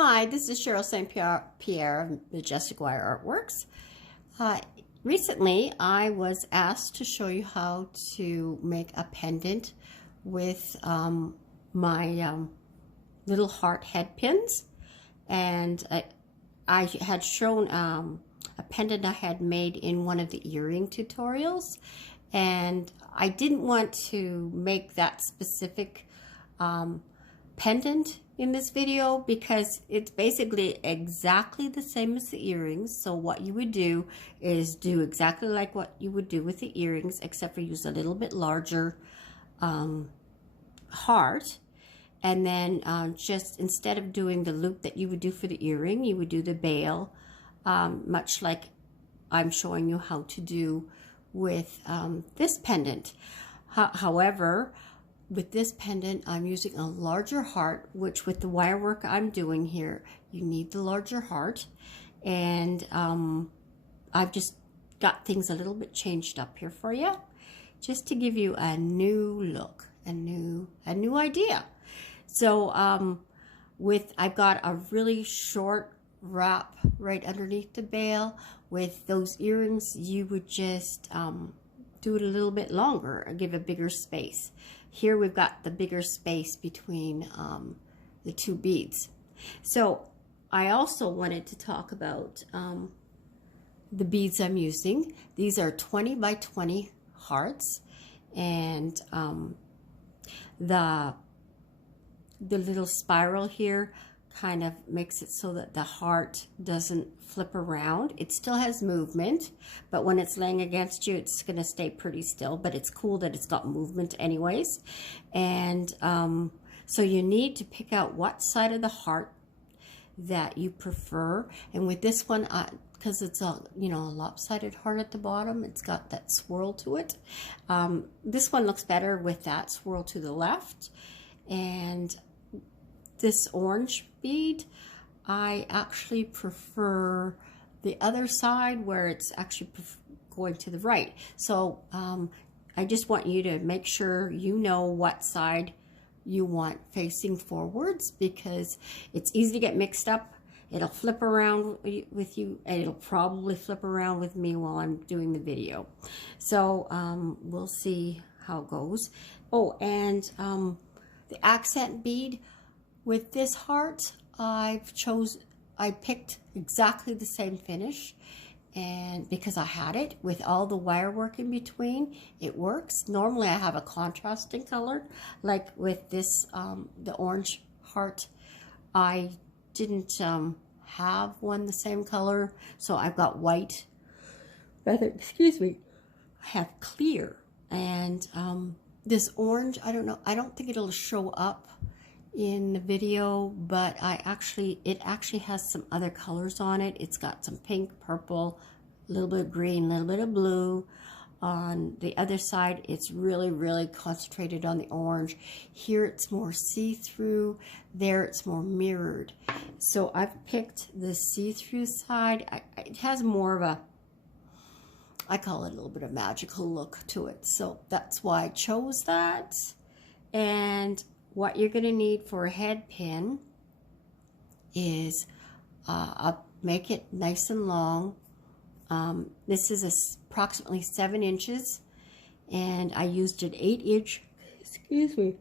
Hi, this is Cheryl St.Pierre of Majestic Wire Artworks. Recently, I was asked to show you how to make a pendant with my little heart head pins. And I had shown a pendant I had made in one of the earring tutorials. And I didn't want to make that specific pendant in this video because it's basically exactly the same as the earrings. So what you would do is do exactly like what you would do with the earrings, except for use a little bit larger heart. And then just instead of doing the loop that you would do for the earring, you would do the bail, much like I'm showing you how to do with this pendant. However, with this pendant, I'm using a larger heart, which with the wire work I'm doing here, you need the larger heart. And I've just got things a little bit changed up here for you, just to give you a new look, a new idea. So I've got a really short wrap right underneath the bail. With those earrings, you would just do it a little bit longer and give a bigger space. Here we've got the bigger space between the two beads. So I also wanted to talk about the beads I'm using. These are 20 by 20 hearts, and the little spiral here kind of makes it so that the heart doesn't flip around. It still has movement, but when it's laying against you, it's going to stay pretty still, but it's cool that it's got movement anyways. And so you need to pick out what side of the heart that you prefer. And with this one, because it's a lopsided heart at the bottom, it's got that swirl to it. This one looks better with that swirl to the left. And this orange bead, I actually prefer the other side where it's actually going to the right. So I just want you to make sure you know what side you want facing forwards, because it's easy to get mixed up. It'll flip around with you, and it'll probably flip around with me while I'm doing the video. So we'll see how it goes. Oh, and the accent bead with this heart, I picked exactly the same finish, and because I had it with all the wire work in between, it works. Normally I have a contrasting color, like with this, the orange heart, I didn't have one the same color, so I've got white, excuse me, I have clear. And this orange, I don't know, I don't think it'll show up in the video, but it actually has some other colors on it. It's got some pink, purple, a little bit of green, a little bit of blue. On the other side, it's really concentrated on the orange. Here it's more see-through, there it's more mirrored. So I've picked the see-through side. It has more of a, I call it a little bit of magical look to it. So that's why I chose that. And what you're going to need for a head pin is I'll make it nice and long. This is approximately 7 inches, and I used an 8-inch, excuse me,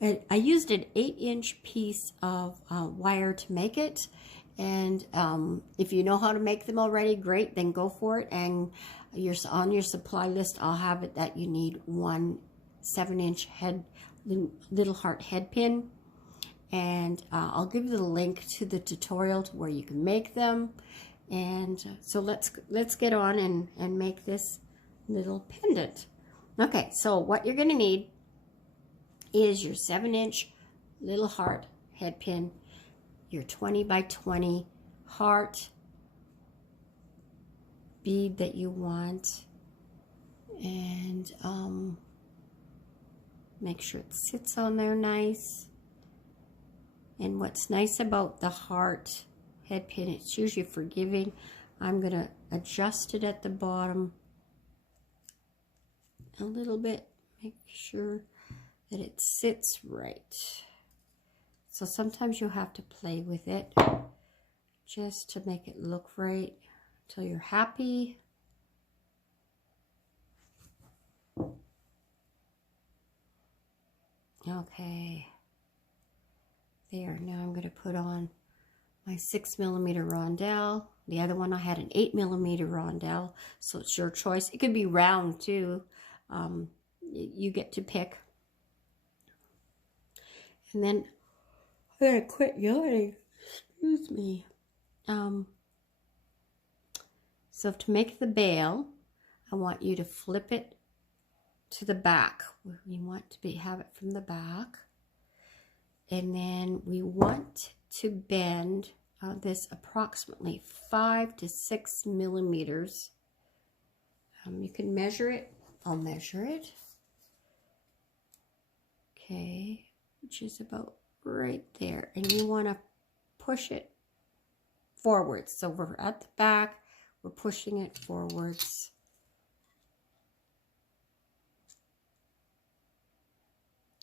and I used an 8-inch piece of wire to make it. And if you know how to make them already, great, then go for it. And on your supply list, I'll have it that you need one 7-inch little heart head pin, and I'll give you the link to the tutorial to where you can make them. And so let's get on and make this little pendant. Okay, so what you're going to need is your 7-inch little heart head pin, your 20 by 20 heart bead that you want, and make sure it sits on there nice. And what's nice about the heart head pin, it's usually forgiving. I'm going to adjust it at the bottom a little bit, make sure that it sits right. So sometimes you have to play with it just to make it look right until you're happy. Okay. There, now I'm going to put on my 6mm rondelle. The other one I had an 8mm rondelle, so it's your choice. It could be round too. You get to pick. And then I'm going to quit yawning. Excuse me. So to make the bail, I want you to flip it to the back. We want to have it from the back. And then we want to bend this approximately 5 to 6 millimeters. You can measure it. I'll measure it. Okay, which is about right there. And you want to push it forwards. So we're at the back, we're pushing it forwards.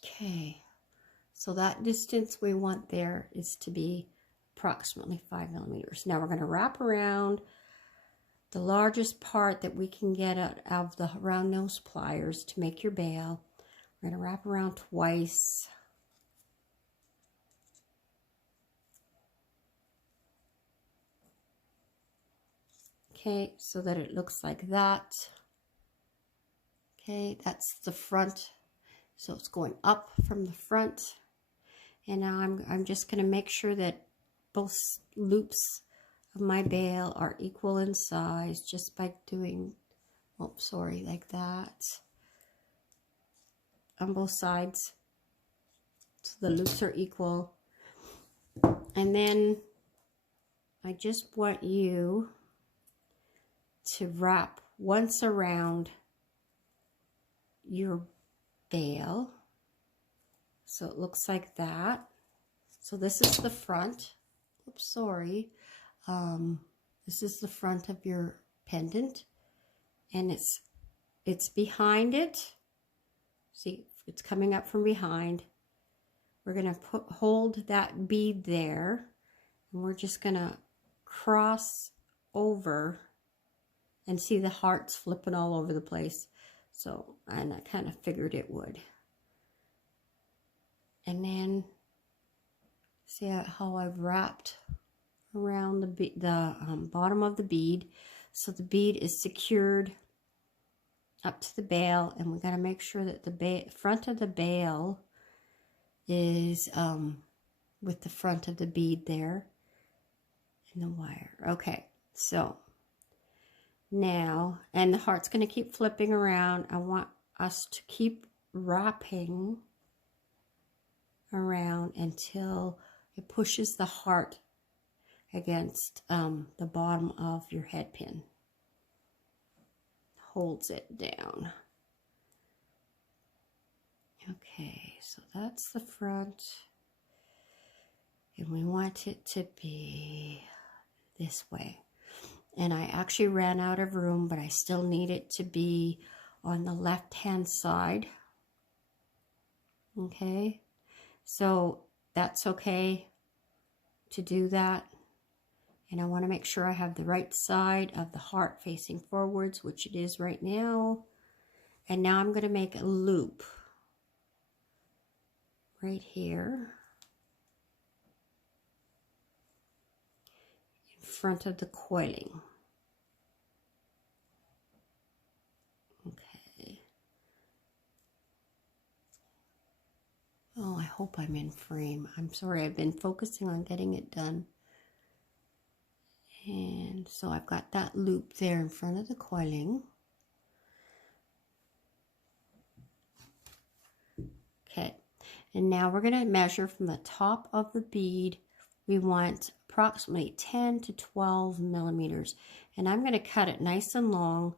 Okay, so that distance we want there is to be approximately 5 millimeters. Now we're going to wrap around the largest part that we can get out of the round nose pliers to make your bail. We're going to wrap around twice. Okay, so that it looks like that. Okay, that's the front. So it's going up from the front. And now I'm just going to make sure that both loops of my bail are equal in size just by doing, oh, sorry, like that on both sides. So the loops are equal. And then I just want you to wrap once around your bail. So it looks like that. So this is the front. Oops, sorry. This is the front of your pendant, and it's behind it. See, it's coming up from behind. We're gonna hold that bead there, and we're just gonna cross over and see the hearts flipping all over the place. So, and I kind of figured it would. And then see how I've wrapped around the bottom of the bead. So the bead is secured up to the bail, and we got to make sure that the front of the bail is with the front of the bead there in the wire. Okay, so now, and the heart's going to keep flipping around. I want us to keep wrapping around until it pushes the heart against the bottom of your head pin. Holds it down. Okay, so that's the front. And we want it to be this way. And I actually ran out of room, but I still need it to be on the left-hand side. Okay, so that's okay to do that. And I want to make sure I have the right side of the heart facing forwards, which it is right now. And now I'm going to make a loop right here in front of the coiling. Okay. Oh, I hope I'm in frame. I'm sorry, I've been focusing on getting it done. And so I've got that loop there in front of the coiling. Okay, and now we're going to measure from the top of the bead. We want approximately 10 to 12 millimeters. And I'm going to cut it nice and long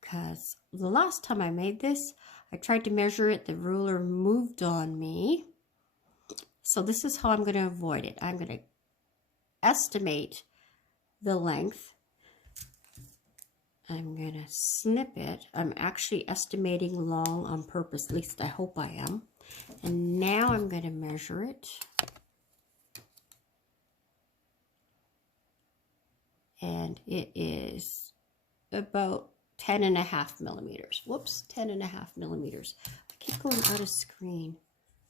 because the last time I made this, I tried to measure it. The ruler moved on me. So this is how I'm going to avoid it. I'm going to estimate the length. I'm going to snip it. I'm actually estimating long on purpose, at least I hope I am. And now I'm going to measure it. and it is about 10.5 millimeters. Whoops, 10.5 millimeters. I keep going out of screen.